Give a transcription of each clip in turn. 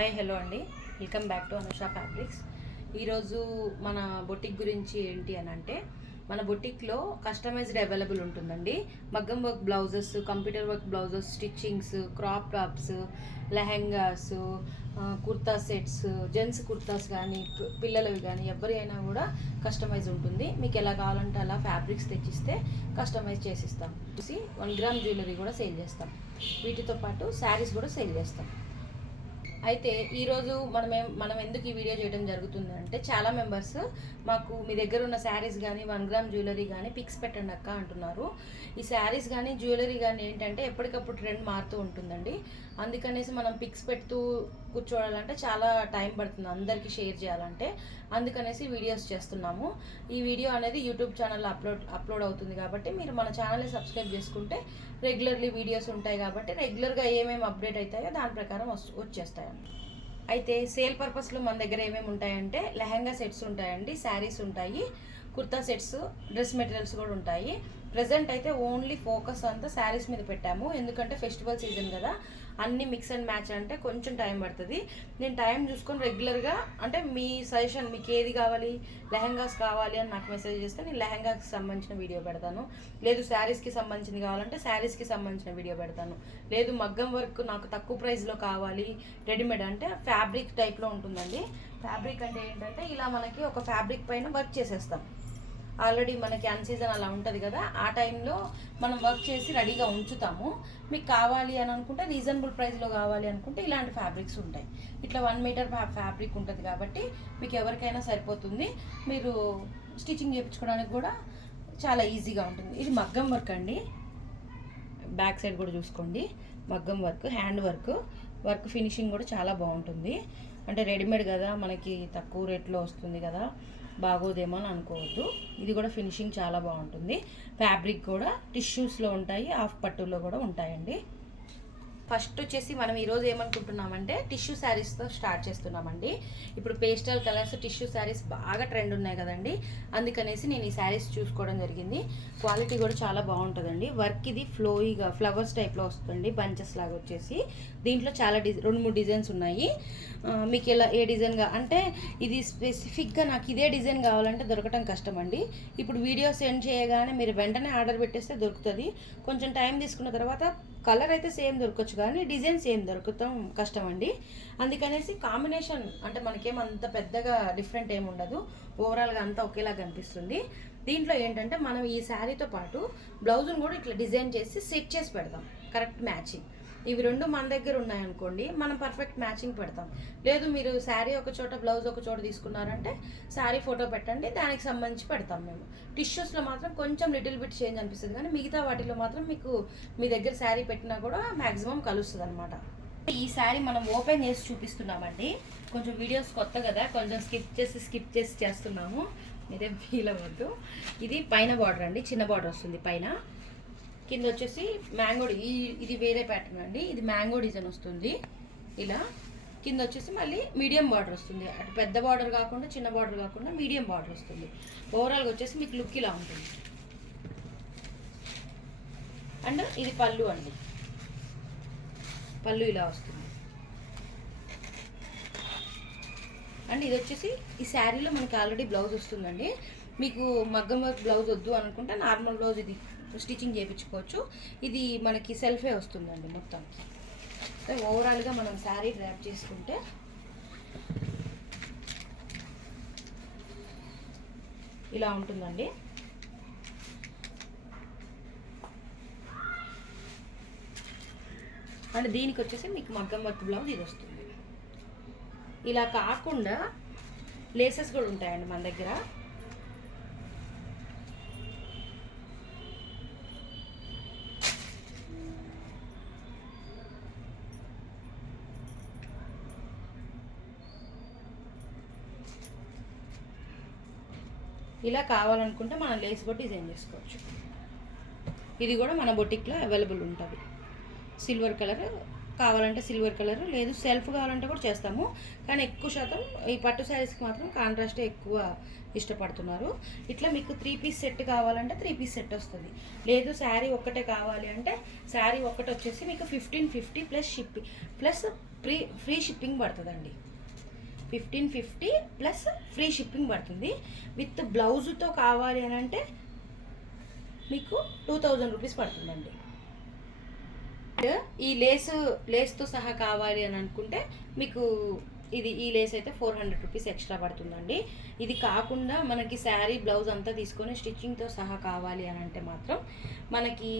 Hi hello అండి, welcome back to Anusha fabrics. ఈరోజు మన బొటిక్ గురించి ఏంటి అని అంటే, మన బొటిక్లో కస్టమైజ్డ్ అవైలబుల్ ఉంటుందండి. మగ్గం work blouses, computer work blouses, stitchings, crop tops, lehengas, kurta sets, gents kurtas కానీ పిల్లలవి కానీ ఎవరి అయినా కూడా కస్టమైజ్ ఉంటుంది. మీకు ఎలా కావాలంటే అలా ఫ్యాబ్రిక్స్ తెచ్చిస్తే కస్టమైజ్ చేసిస్తాం. 1 గ్రామ్ జ్యువెలరీ కూడా సేల్ చేస్తాం. వీటితో పాటు శారీస్ కూడా సేల్ చేస్తాం. అయితే ఈరోజు మనం ఎందుకు ఈ వీడియో చేయడం జరుగుతుంది అంటే, చాలా మెంబర్స్ మాకు మీ దగ్గర ఉన్న శారీస్ కానీ 1 గ్రామ్ జ్యువెలరీ కానీ పిక్స్ పెట్టండి అక్క అంటున్నారు. ఈ శారీస్ కానీ జ్యువెలరీ కానీ ఏంటంటే ఎప్పటికప్పుడు ట్రెండ్ మారుతూ ఉంటుందండి. అందుకనేసి మనం పిక్స్ పెడుతూ కూర్చోవాలంటే చాలా టైం పడుతుంది అందరికీ షేర్ చేయాలంటే. అందుకనేసి వీడియోస్ చేస్తున్నాము. ఈ వీడియో అనేది యూట్యూబ్ ఛానల్లో అప్లోడ్ అవుతుంది కాబట్టి మీరు మన ఛానల్ని సబ్స్క్రైబ్ చేసుకుంటే రెగ్యులర్లీ వీడియోస్ ఉంటాయి కాబట్టి రెగ్యులర్గా ఏమేమి అప్డేట్ అవుతాయో దాని ప్రకారం వచ్చేస్తాయి. అయితే సేల్ పర్పస్లో మన దగ్గర ఏమేమి ఉంటాయంటే, లెహంగా సెట్స్ ఉంటాయండి, శారీస్ ఉంటాయి, కుర్తా సెట్స్, డ్రెస్ మెటీరియల్స్ కూడా ఉంటాయి. ప్రజెంట్ అయితే ఓన్లీ ఫోకస్ అంతా శారీస్ మీద పెట్టాము. ఎందుకంటే ఫెస్టివల్ సీజన్ కదా, అన్ని మిక్స్ అండ్ మ్యాచ్ అంటే కొంచెం టైం పడుతుంది. నేను టైం చూసుకొని రెగ్యులర్గా అంటే మీ సజెషన్, మీకు ఏది కావాలి, లెహంగాస్ కావాలి అని నాకు మెసేజ్ చేస్తే నేను లెహంగాకి సంబంధించిన వీడియో పెడతాను. లేదు శారీస్కి సంబంధించింది కావాలంటే శారీస్కి సంబంధించిన వీడియో పెడతాను. లేదు మగ్గం వర్క్ నాకు తక్కువ ప్రైస్లో కావాలి, రెడీమేడ్ అంటే ఫ్యాబ్రిక్ టైప్లో ఉంటుందండి. ఫ్యాబ్రిక్ అంటే ఏంటంటే ఇలా మనకి ఒక ఫ్యాబ్రిక్ పైన వర్క్ చేసేస్తాం. ఆల్రెడీ మనకి అన్సీజన్ అలా ఉంటుంది కదా, ఆ టైంలో మనం వర్క్ చేసి రెడీగా ఉంచుతాము. మీకు కావాలి అని అనుకుంటే, రీజనబుల్ ప్రైస్లో కావాలి అనుకుంటే ఇలాంటి ఫ్యాబ్రిక్స్ ఉంటాయి. ఇట్లా 1 మీటర్ ఫ్యాబ్రిక్ ఉంటుంది కాబట్టి మీకు ఎవరికైనా సరిపోతుంది. మీరు స్టిచ్చింగ్ చేయించుకోవడానికి కూడా చాలా ఈజీగా ఉంటుంది. ఇది మగ్గం వర్క్ అండి. బ్యాక్ సైడ్ కూడా చూసుకోండి, మగ్గం వర్క్, హ్యాండ్ వర్క్ ఫినిషింగ్ కూడా చాలా బాగుంటుంది. అంటే రెడీమేడ్ కదా, మనకి తక్కువ రేట్లో వస్తుంది కదా, బాగోదేమో అని అనుకోవద్దు. ఇది కూడా ఫినిషింగ్ చాలా బాగుంటుంది. ఫ్యాబ్రిక్ కూడా టిష్యూస్లో ఉంటాయి, హాఫ్ పట్టులో కూడా ఉంటాయండి. ఫస్ట్ వచ్చేసి మనం ఈరోజు ఏమనుకుంటున్నామంటే టిష్యూ శారీస్తో స్టార్ట్ చేస్తున్నామండి. ఇప్పుడు పేస్టల్ కలర్స్ టిష్యూ శారీస్ బాగా ట్రెండ్ ఉన్నాయి కదండి, అందుకనేసి నేను ఈ శారీస్ చూసుకోవడం జరిగింది. క్వాలిటీ కూడా చాలా బాగుంటుందండి. వర్క్ ఇది ఫ్లోయిగా ఫ్లవర్స్ టైప్లో వస్తుంది, బంచెస్ లాగా వచ్చేసి. దీంట్లో చాలా 2-3 డిజైన్స్ ఉన్నాయి. మీకు ఏ డిజైన్గా అంటే, ఇది స్పెసిఫిక్గా నాకు ఇదే డిజైన్ కావాలంటే దొరకటం కష్టం అండి. ఇప్పుడు వీడియో సెండ్ చేయగానే మీరు వెంటనే ఆర్డర్ పెట్టేస్తే దొరుకుతుంది. కొంచెం టైం తీసుకున్న తర్వాత కలర్ అయితే సేమ్ దొరకచ్చు కానీ డిజైన్ సేమ్ దొరకటం కష్టం అండి. అందుకనేసి కాంబినేషన్ అంటే మనకేమంత పెద్దగా డిఫరెంట్ ఏమి ఉండదు, ఓవరాల్గా అంతా ఒకేలాగా కనిపిస్తుంది. దీంట్లో ఏంటంటే మనం ఈ శారీతో పాటు బ్లౌజ్ను కూడా ఇట్లా డిజైన్ చేసి సెట్ చేసి పెడతాం, కరెక్ట్ మ్యాచింగ్. ఇవి 2 మన దగ్గర ఉన్నాయనుకోండి, మనం పర్ఫెక్ట్ మ్యాచింగ్ పెడతాం. లేదు మీరు శారీ ఒక చోట బ్లౌజ్ ఒక చోట తీసుకున్నారంటే శారీ ఫోటో పెట్టండి, దానికి సంబంధించి పెడతాం మేము. టిష్యూస్లో మాత్రం కొంచెం లిటిల్ బిట్ చేంజ్ అనిపిస్తుంది కానీ మిగతా వాటిలో మాత్రం మీకు మీ దగ్గర శారీ పెట్టినా కూడా మ్యాక్సిమం కలుస్తుంది అనమాట. ఈ శారీ మనం ఓపెన్ చేసి చూపిస్తున్నామండి. కొంచెం వీడియోస్ కొత్త కదా, కొంచెం స్కిప్ చేసి చేస్తున్నాము, మీరేం ఫీల్ అవ్వద్దు. ఇది పైన బార్డర్ అండి, చిన్న బార్డర్ వస్తుంది పైన. కింద వచ్చేసి మ్యాంగో, ఇది వేరే ప్యాటర్న్ అండి, ఇది మ్యాంగో డిజైన్ వస్తుంది ఇలా. కింద వచ్చేసి మళ్ళీ మీడియం బార్డర్ వస్తుంది, అటు పెద్ద బార్డర్ కాకుండా చిన్న బార్డర్ కాకుండా మీడియం బార్డర్ వస్తుంది. ఓవరాల్గా వచ్చేసి మీకు లుక్ ఇలా ఉంటుంది. అండ్ ఇది పళ్ళు అండి, పళ్ళు ఇలా వస్తుంది. అండ్ ఇది వచ్చేసి ఈ శారీలో మనకి ఆల్రెడీ బ్లౌజ్ వస్తుందండి. మీకు మగ్గం వర్క్ బ్లౌజ్ వద్దు అనుకుంటే నార్మల్ బ్లౌజ్ ఇది స్టిచ్చింగ్ చేయించుకోవచ్చు. ఇది మనకి సెల్ఫే వస్తుందండి మొత్తం. ఓవరాల్గా మనం శారీ డ్రాప్ చేసుకుంటే ఇలా ఉంటుందండి. అండ్ దీనికి వచ్చేసి మీకు మగ్గం వర్క్ బ్లౌజ్ ఇది వస్తుంది. ఇలా కాకుండా లేసెస్ కూడా ఉంటాయండి మన దగ్గర. ఇలా కావాలనుకుంటే మనం లేస్ కూడా డిజైన్ చేసుకోవచ్చు. ఇది కూడా మన బొటిక్లో అవైలబుల్ ఉంటుంది. సిల్వర్ కలర్ కావాలంటే సిల్వర్ కలర్, లేదు సెల్ఫ్ కావాలంటే కూడా చేస్తాము. కానీ ఎక్కువ శాతం ఈ పట్టు శారీస్కి మాత్రం కాంట్రాస్టే ఎక్కువ ఇష్టపడుతున్నారు. ఇట్లా మీకు 3 పీస్ సెట్ కావాలంటే 3 పీస్ సెట్ వస్తుంది. లేదు శారీ ఒక్కటే కావాలి అంటే శారీ ఒక్కటి వచ్చేసి మీకు 1550 plus shipping plus free shipping పడుతుందండి. 1550 ప్లస్ ఫ్రీ షిప్పింగ్ పడుతుంది. విత్ బ్లౌజుతో కావాలి అని అంటే మీకు 2000 రూపీస్ పడుతుందండి. ఈ లేస్తో సహా కావాలి అని అనుకుంటే మీకు ఈ లేస్ అయితే 400 రూపీస్ ఎక్స్ట్రా పడుతుందండి. ఇది కాకుండా మనకి శారీ బ్లౌజ్ అంతా తీసుకొని స్టిచ్చింగ్తో సహా కావాలి అని అంటే మాత్రం మనకి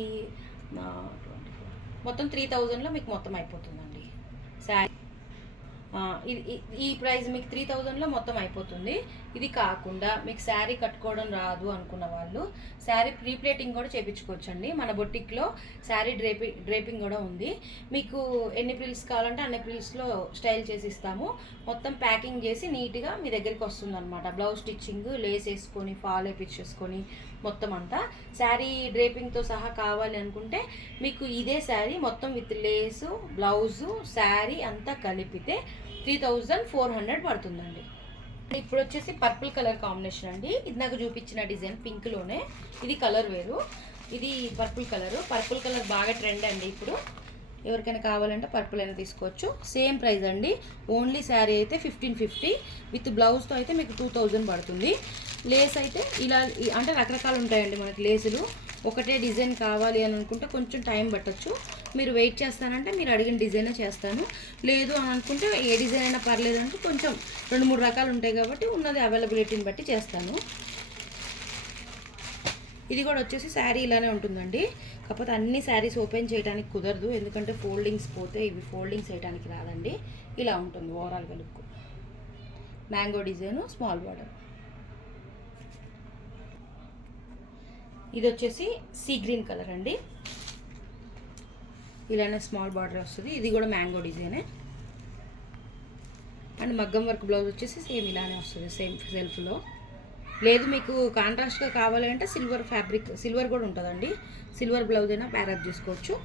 మొత్తం 3000లో మీకు మొత్తం అయిపోతుందండి. శారీ ఈ ప్రైస్ మీకు 3000లో మొత్తం అయిపోతుంది. ఇది కాకుండా మీకు శారీ కట్టుకోవడం రాదు అనుకున్న వాళ్ళు శారీ ప్రీప్లేటింగ్ కూడా చేయించుకోవచ్చండి. మన బొటిక్లో శారీ డ్రేపింగ్ కూడా ఉంది. మీకు ఎన్ని ప్రిల్స్ కావాలంటే అన్ని ప్రిల్స్లో స్టైల్ చేసి ఇస్తాము. మొత్తం ప్యాకింగ్ చేసి నీట్గా మీ దగ్గరికి వస్తుంది అనమాట. బ్లౌజ్ స్టిచ్చింగ్, లేస్ వేసుకొని ఫాల్ వేపించేసుకొని మొత్తం అంతా శారీ డ్రేపింగ్తో సహా కావాలి అనుకుంటే మీకు ఇదే శారీ మొత్తం విత్ లేసు, బ్లౌజు, శారీ అంతా కలిపితే 3400 పడుతుందండి. ఇప్పుడు వచ్చేసి పర్పుల్ కలర్ కాంబినేషన్ అండి. ఇది నాకు చూపించిన డిజైన్ పింక్లోనే, ఇది కలర్ వేరు, ఇది పర్పుల్ కలర్ బాగా ట్రెండ్ అండి. ఇప్పుడు ఎవరికైనా కావాలంటే పర్పుల్ అయినా తీసుకోవచ్చు. సేమ్ ప్రైస్ అండి. ఓన్లీ శారీ అయితే 1550, విత్ బ్లౌజ్తో అయితే మీకు 2000 పడుతుంది. లేస్ అయితే ఇలా అంటే రకరకాలు ఉంటాయండి మనకి లేసులు. ఒకటే డిజైన్ కావాలి అని అనుకుంటే కొంచెం టైం పట్టచ్చు. మీరు వెయిట్ చేస్తానంటే మీరు అడిగిన డిజైనే చేస్తాను. లేదు అని అనుకుంటే ఏ డిజైన్ అయినా పర్లేదు అంటే కొంచెం 2-3 రకాలు ఉంటాయి కాబట్టి ఉన్నది అవైలబిలిటీని బట్టి చేస్తాను. ఇది కూడా వచ్చేసి శారీ ఇలానే ఉంటుందండి. కాకపోతే అన్ని శారీస్ ఓపెన్ చేయడానికి కుదరదు, ఎందుకంటే ఫోల్డింగ్స్ పోతే ఇవి ఫోల్డింగ్స్ చేయడానికి రాదండి. ఇలా ఉంటుంది ఓవరాల్గా look. Mango design, small border. ఇది వచ్చేసి సీ గ్రీన్ కలర్ అండి. ఇలానే స్మాల్ బార్డర్ వస్తుంది. ఇది కూడా మ్యాంగో డిజైనే. అండ్ మగ్గం వర్క్ బ్లౌజ్ వచ్చేసి సేమ్ ఇలానే వస్తుంది, సేమ్ సెల్ఫ్లో. లేదు మీకు కాంట్రాస్ట్గా కావాలంటే సిల్వర్ కూడా ఉంటుందండి. సిల్వర్ బ్లౌజ్ అయినా ప్యారప్ చేసుకోవచ్చు.